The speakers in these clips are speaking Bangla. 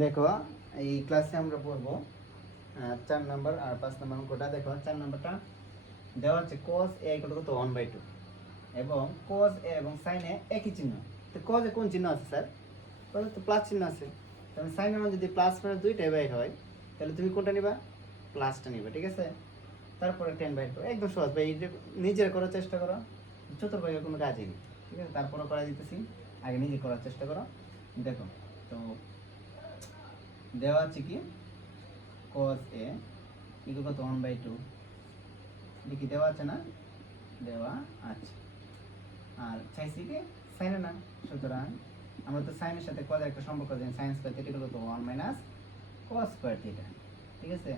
দেখো, এই ক্লাসে আমরা পড়ব চার নাম্বার আর পাঁচ নাম্বার অঙ্কটা। দেখো, চার নাম্বারটা দেওয়া হচ্ছে cos এ ইকুয়াল কত? ওয়ান বাই টু এবং cos এ এবং sin a একই চিহ্ন। তো cos এ কোন চিহ্ন আছে, স্যার? এ তো প্লাস চিহ্ন আছে। তাহলে এর মান যদি প্লাস মাইনাস দুইটাই বাই হয়, তাহলে তুমি কোনটা নিবা? প্লাসটা নিবা, ঠিক আছে? তারপরে টেন বাই টু একদম সহজ, ভাই নিজের করার চেষ্টা করো। চতুর্ভাগে কোনো কাজই নেই, ঠিক আছে? তারপরে করা দিতেছি আগে নিজে করার চেষ্টা করো। দেখো, তো দেওয়া আছে কি? cos a ইকুয়াল কত? ওয়ান বাই টু লিখি দেওয়া আছে না? দেওয়া আছে। আর চাইছি কি? সাইনে না সুতরাং আমরা তো সাইনের সাথে cos একটা সম্পর্ক জানি। সাইন স্কয়ার থিটা কত? One minus cos square theta ঠিক আছে?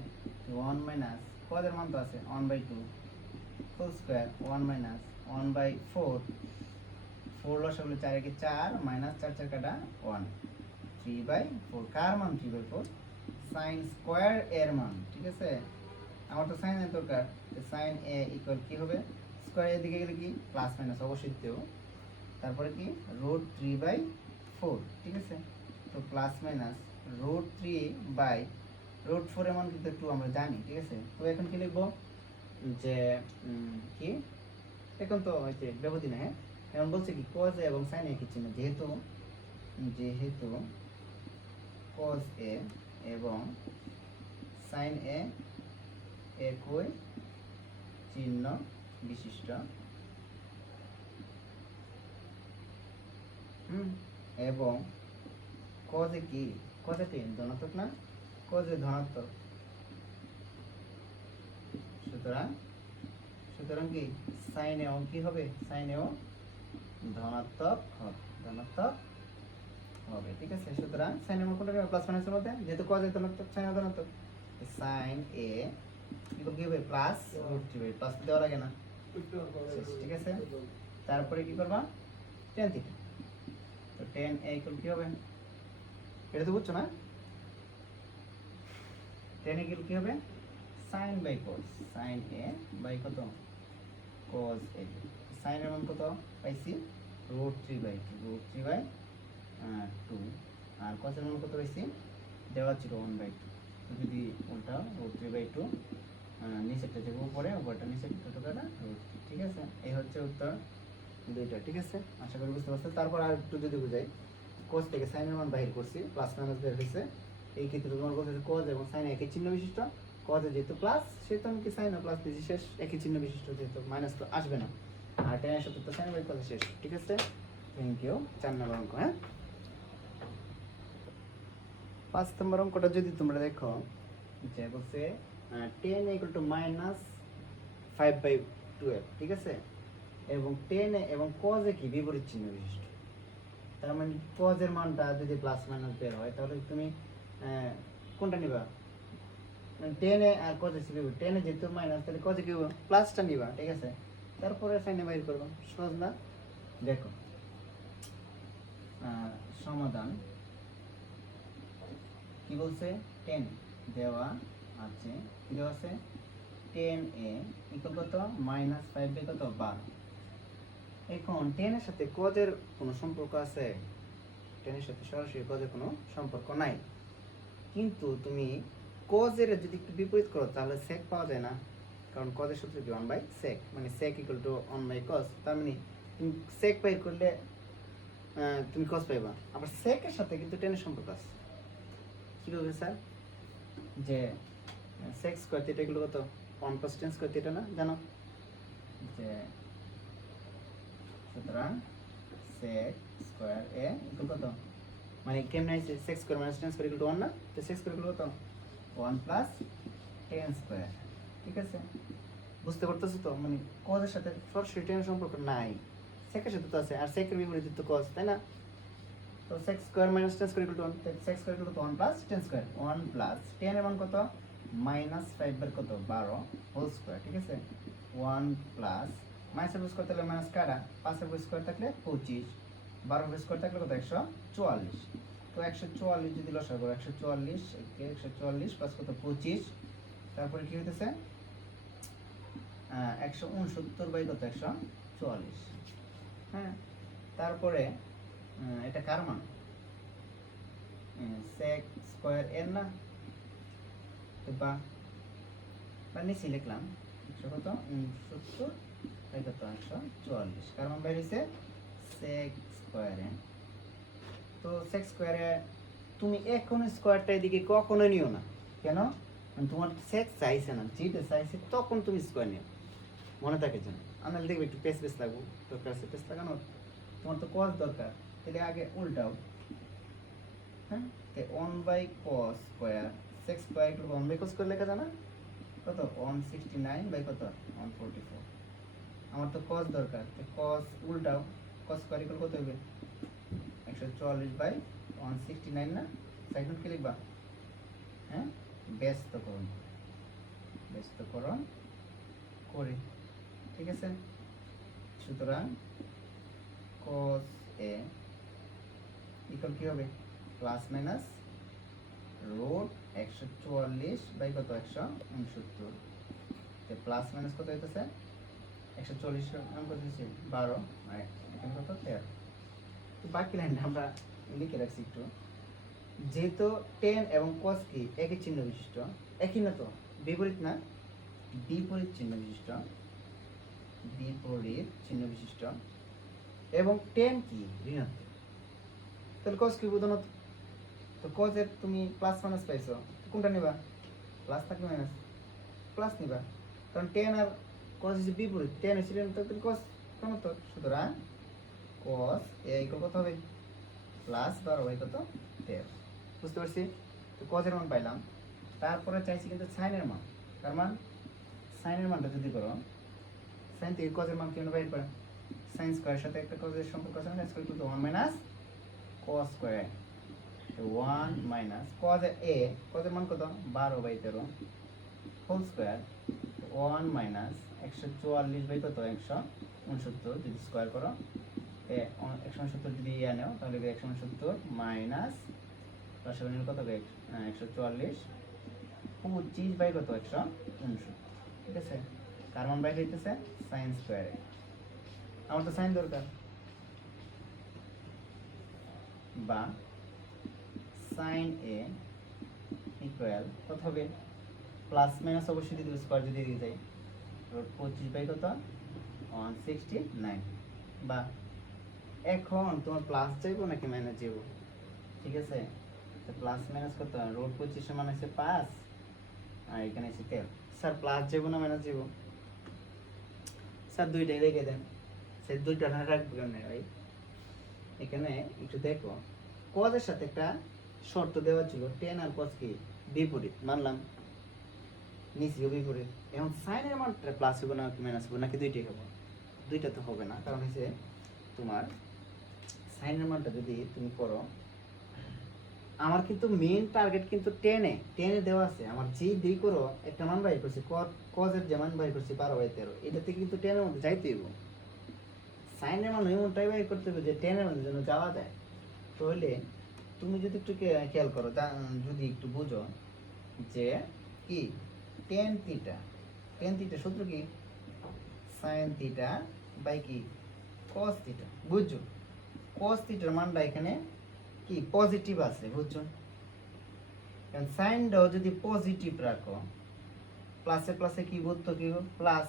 ওয়ান মাইনাস এর মান তো আছে। One by two full square one minus one by four four লসাগুলো চার একে চার মাইনাস চার চার কাটা ওয়ান থ্রি বাই ফোর কার মান three by four sine square এর মান, ঠিক আছে? আমার তো সাইন এর দরকার সাইন এ ইকুয়াল কি হবে? স্কোয়ার এর দিকে গেলে কি? প্লাস মাইনাস অবশ্যই দেব তারপরে কি? রুট থ্রি বাই ফোর ঠিক আছে? তো plus minus root three by root four এর মান কিন্তু একটু আমরা জানি, ঠিক আছে? তো এখন কি লিখব? যে কি? এখন তো হচ্ছে ব্যবধি না হ্যাঁ? এখন বলছে কি, cos এবং a একই চিহ্ন, যেহেতু যেহেতু cos a এবং sin a একই চিহ্ন বিশিষ্ট। এবং cos কি? cos a কি ধনাত্মক না? a ধনাত্মক। সুতরাং সুতরাং কি? sin এও কি হবে? এও ধনাত্মক হবে, ধনাত্মক। হবে, ঠিক আছে? সুতরাং এর মান কোনটা প্লাস মাইনাসের মধ্যে, যেহেতু ধনাত্মক, sin এর ধনাত্মক। sin a এগুলো কি হবে? প্লাস রুট থ্রি প্লাস দেওয়া লাগে না। ঠিক আছে? তারপরে কি করবা? টেন থিটা তো টেন এ ইকুয়াল কি হবে? এটা তো বুঝছ না? টেন ইকুয়াল কি হবে? Sine by cos sine a by কত? cos এ সাইন এর মান কত? পাইছি। Root three by root three by two R cos এর মান কত পাইছি? দেওয়া ছিল ওয়ান বাই টু যদি ওটা রুট থ্রি বাই টু নিচেরটা থেকে উপরে, উপরটা নিচের ছোটোটা ঠিক আছে, এই হচ্ছে উত্তর দুইটা, ঠিক আছে? আশা করি বুঝতে পারছ তারপর আর একটু যদি বুঝাই কোস থেকে সাইনের মান বাহির করছি প্লাস মাইনাস বের হয়েছে। এই ক্ষেত্রে তোমার বলতে কোজ এবং সাইন একই চিহ্ন বিশিষ্ট। কজে যেহেতু প্লাস সেহেতু আমি কি সাইন প্লাস দিয়েছি শেষ? একই চিহ্ন বিশিষ্ট, যেহেতু মাইনাস তো আসবে না। আর টেনের সাথে তো সাইন বাই কথা শেষ? ঠিক আছে? থ্যাংক ইউ চার নম্বর অঙ্ক হ্যাঁ? পাঁচ নম্বর অঙ্কটা যদি তোমরা দেখো। যে বলছে tan equal to minus five by twelve ঠিক আছে? এবং টেন এবং কজে কি? বিপরীত চিহ্ন বিশিষ্ট। তার মানে কজের মানটা যদি প্লাস মাইনাস বের হয়, তাহলে তুমি কোনটা নিবা? টেনে আর কজে ছিল টেনে যেহেতু মাইনাস তাহলে কজে কি প্লাসটা নিবা, ঠিক আছে? তারপরে সাইনে বাইর করব। সহজ না? দেখো। সমাধান। কি বলছে? টেন দেওয়া আছে। কি দেওয়া আছে? টেন এ ইকুয়াল কত? মাইনাস ফাইভ বাই কত? বারো। এখন টেনের সাথে কজের কোনো সম্পর্ক আছে? টেনের সাথে সরাসরি কজের কোনো সম্পর্ক নাই। কিন্তু তুমি কজের যদি একটু বিপরীত করো, তাহলে সেক পাওয়া যায় না। কারণ কজের সূত্র কি ওয়ান বাই সেক মানে sec equal to one by cos তার মানে তুমি সেক বাই করলে তুমি কজ পাইবা। আবার সেকের সাথে কিন্তু টেনের সম্পর্ক আছে। কীভাবে স্যার? যে সেক স্কোয়ার থিটা এগুলো কত? টেন স্কোয়ার থিটা না, জানো? যে, সুতরাং সেক স্কোয়ার এ ইকুয়াল কত? মানে কেমন আছে? Sec square minus tan square equal to one না? তো সেক্স স্কোয়ার ইকুয়াল কত? ওয়ান প্লাস টেন স্কোয়ার ঠিক আছে? বুঝতে পারতেছো তো? মানে কজের সাথে সরাসরি টেনের সম্পর্ক নাই। সেকের সাথে তো আছে, আর সেকের বিপরীত তো কজ তাই না? তো sec square minus tan square to one sec square to one plus tan square one plus tan এর মান কত? মাইনাস ফাইভ বার কত? বারো হোল স্কোয়ার ঠিক আছে? ওয়ান প্লাস মাইনাসের স্কোয়ার থাকলে মাইনাস কাটা পাঁচের স্কোয়ার থাকলে পঁচিশ, বারো স্কোয়ার থাকলে কত? একশো চুয়াল্লিশ। তো একশো চুয়াল্লিশ যদি লসা করো, একশো চুয়াল্লিশ, একে একশো চুয়াল্লিশ প্লাস কত? পঁচিশ। তারপরে কি হইতেছে? একশো উনসত্তর বাই কত? একশো চুয়াল্লিশ। হ্যাঁ? তারপরে এটা কার মান? সেক স্কোয়ার এর না? তো বা বা নিচে লিখলাম। একশো কত? উনসত্তর বাই কত? একশো চুয়াল্লিশ। কারণ বাইর হয়েছে সেক স্কোয়ার এন তো সেক স্কোয়ারে তুমি এখন স্কোয়ারটা এদিকে কখনো নিও না। কেন? কারণ তোমার সেক চাইছে না। যেটা চাইছে তখন তুমি স্কোয়ার নিও। মনে থাকে যেন। আমার দেখবে একটু পেস পেস লাগবো। দরকার আছে পেস লাগানোর। তোমার তো কস দরকার। তাহলে আগে উল্টাও। হ্যাঁ? One by cos square six by two one by cos square লেখা জানা কত? ওয়ান সিক্সটি নাইন বাই কত? ওয়ান ফোরটি ফোর আমার তো কস দরকার। তো কস উল্টাও। কস স্কোয়ার ইকুয়াল কত হবে? একশো চুয়াল্লিশ বাই ওয়ান সিক্সটি নাইন না? সেকেন্ড কি লিখবা? হ্যাঁ? ব্যস্তকরণ। ব্যস্তকরণ করি। ঠিক আছে? সুতরাং cos a ইকুয়াল কি হবে? প্লাস মাইনাস রুট একশো চুয়াল্লিশ বাই কত? একশো উনসত্তর। প্লাস মাইনাস কত হইতেছে? একশো চল্লিশ কত দিচ্ছি বারো। আর এখানে কত? তেরো। তো বাকি লাইনটা আমরা লিখে রাখছি একটু। যেহেতু টেন এবং কস কি একই চিহ্ন বিশিষ্ট, একই না তো? বিপরীত না? বিপরীত চিহ্ন বিশিষ্ট। বিপরীত চিহ্ন বিশিষ্ট। এবং টেন কি? ঋণাত্মক। তাহলে কস কি বোধনত তো? কজের তুমি প্লাস মাইনাস পাইছো কোনটা নিবা? প্লাস থাকবে মাইনাস প্লাস নিবা। কারণ টেন আর কস হচ্ছে বিপরীত। টেন হচ্ছে ঋণাত্মক তাহলে কস ধনাত্মক সুতরাং কস এ ইকুয়াল কত হবে? প্লাস বারো বাই কত? তেরো বুঝতে পারছি? তো কজের মান পাইলাম। তারপরে চাইছি কিন্তু সাইনের মান। তার মান সাইনের মানটা যদি করো সাইন থেকে কজের মান কেন বাইর করে? সাইন স্কোয়ারের সাথে একটা কজের সম্পর্ক আছে না square to one minus cos square one minus cos a কজের মান কত? বারো বাই তেরো হোল স্কোয়ার ওয়ান মাইনাস একশো চুয়াল্লিশ বাই কত? একশো উনসত্তর। যদি স্কোয়ার করো, এ অ- একশো উনসত্তর যদি ইয়ে নেও, তাহলে হবে একশো উনসত্তর মাইনাস পাশে নিলে কত হবে? একশো চুয়াল্লিশ, পঁচিশ বাই কত? একশো উনসত্তর। ঠিক আছে? কার্বন বাই হইতেছে সাইন স্কোয়ারে আমার তো সাইন দরকার। বা সাইন এ ইকুয়াল কত হবে? প্লাস মাইনাস অবশ্যই দিতে স্কোয়ার যদি দিয়ে যায় পঁচিশ বাই কত? ওয়ান সিক্সটি নাইন বা এখন তোমার প্লাস চাইব নাকি মাইনাস যাব ঠিক আছে? প্লাস মাইনাস কত? রোড পঁচিশে মানে হচ্ছে পাঁচ, আর এখানে আছে তেরো। স্যার প্লাস যাব না মাইনাস যাব স্যার, দুইটাই রেখে দেন। সে দুইটা না রাখব কেন ভাই? এখানে একটু দেখো। কজের সাথে একটা শর্ত দেওয়া ছিল? টেন আর কজ কি বিপরীত। মানলাম নিচেও বিপরীত। এখন সাইনের মানটা প্লাস হবে না মাইনাস হবে নাকি দুইটাই হবে দুইটা তো হবে না। কারণ হচ্ছে তোমার সাইনের মানটা যদি তুমি করো, আমার কিন্তু মেইন টার্গেট কিন্তু টেনে টেনে দেওয়া আছে। আমার যে দুই করো, একটা মান বাই করছি কজের যে মান বাই করছি, বারো বাই তেরো। এটাতে কিন্তু টেনের মধ্যে যাইতে হইব। সাইনের মান এমনটাই বাই করতে হবে যে টেনের মধ্যে যেন যাওয়া যায়। তাহলে তুমি যদি একটু খেয়াল করো, তা- যদি একটু বুঝো যে কি? টেন থিটা টেন থিটা সূত্র কি? সাইন থিটা বাই কি? কস থিটা বুঝছ? কস থিটার মানটা এখানে কি? পজিটিভ আছে, বুঝছ? কারণ সাইনটাও যদি পজিটিভ রাখো প্লাসে প্লাসে কি বুঝতো কি প্লাস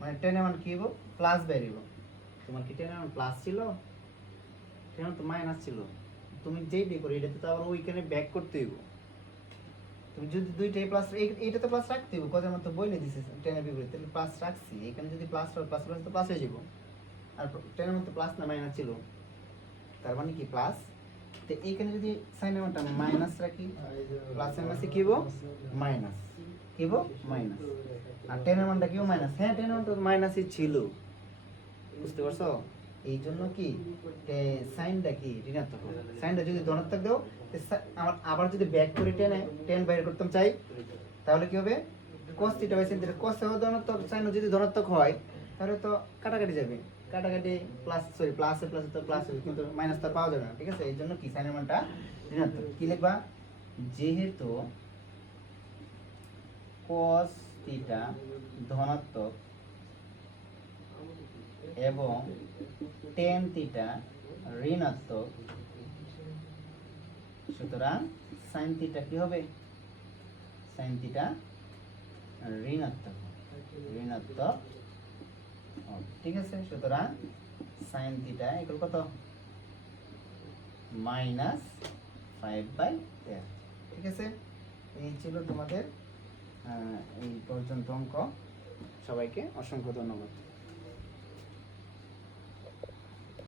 মানে টেনে মান কি প্লাস বেরিব তোমার কি টেনে মান প্লাস ছিল? টেনে তো মাইনাস ছিল। তুমি যেই দিয়ে করো, এটাতে তো আবার ওইখানে ব্যাক করতে হইব। তুমি যদি দুইটাই প্লাস এইটা তো প্লাস রাখতে হইব কথা মতো বলে দিছে টেনের বিপরীত, তাহলে প্লাস রাখছি। এখানে যদি প্লাস প্লাস প্লাস তো প্লাস হয়ে যাব আর টেনের মতো প্লাস না মাইনাস ছিল। তার মানে কি প্লাস তো এইখানে যদি সাইনের মানটা মাইনাস রাখি প্লাসের মাসে কি হব মাইনাস কি হব মাইনাস আর টেনের মানটা কিও মাইনাস হ্যাঁ টেনের মানটা মাইনাসই ছিল। বুঝতে পারছ? এই জন্য কি সাইনটা কি ঋণাত্মক সাইনটা যদি ধনাত্মক দাও আমার আবার যদি ব্যাক করে টেনে, টেন বাইর করতাম চাই, তাহলে কি হবে? cos theta by sin theta এও ধনাত্মক সাইন যদি ধনাত্মক হয়, তাহলে তো কাটাকাটি যাবে। কাটাকাটি প্লাস সরি প্লাসে প্লাসে তো প্লাস হবে, কিন্তু মাইনাস তো পাওয়া যাবে না, ঠিক আছে? এই জন্য কি সাইনের মানটা ঋণাত্মক। কি লিখবা? যেহেতু cos থিটা ধনাত্মক এবং টেন থিটা ঋণাত্মক। সুতরাং সাইন থিটা কি হবে? সাইন থিটা ঋণাত্মক। ঋণাত্মক। ঠিক আছে, সুতরাং সাইন থিটা এগুলো কত? মাইনাস ফাইভ বাই ঠিক আছে, এই ছিল তোমাদের এই পর্যন্ত অঙ্ক। সবাইকে অসংখ্য ধন্যবাদ।